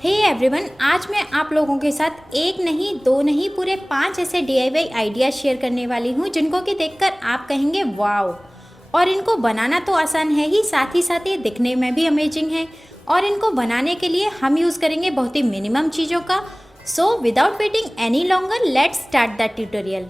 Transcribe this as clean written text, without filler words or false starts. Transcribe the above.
Hey everyone, आज मैं आप लोगों के साथ एक नहीं दो नहीं पूरे 5 ऐसे डीआईवाई आइडियाज शेयर करने वाली हूँ जिनको कि देखकर आप कहेंगे वाओ। और इनको बनाना तो आसान है ही साथ ये दिखने में भी अमेजिंग है। और इनको बनाने के लिए हम यूज़ करेंगे बहुत ही मिनिमम चीज़ों का। So without waiting any longer, let's start the tutorial.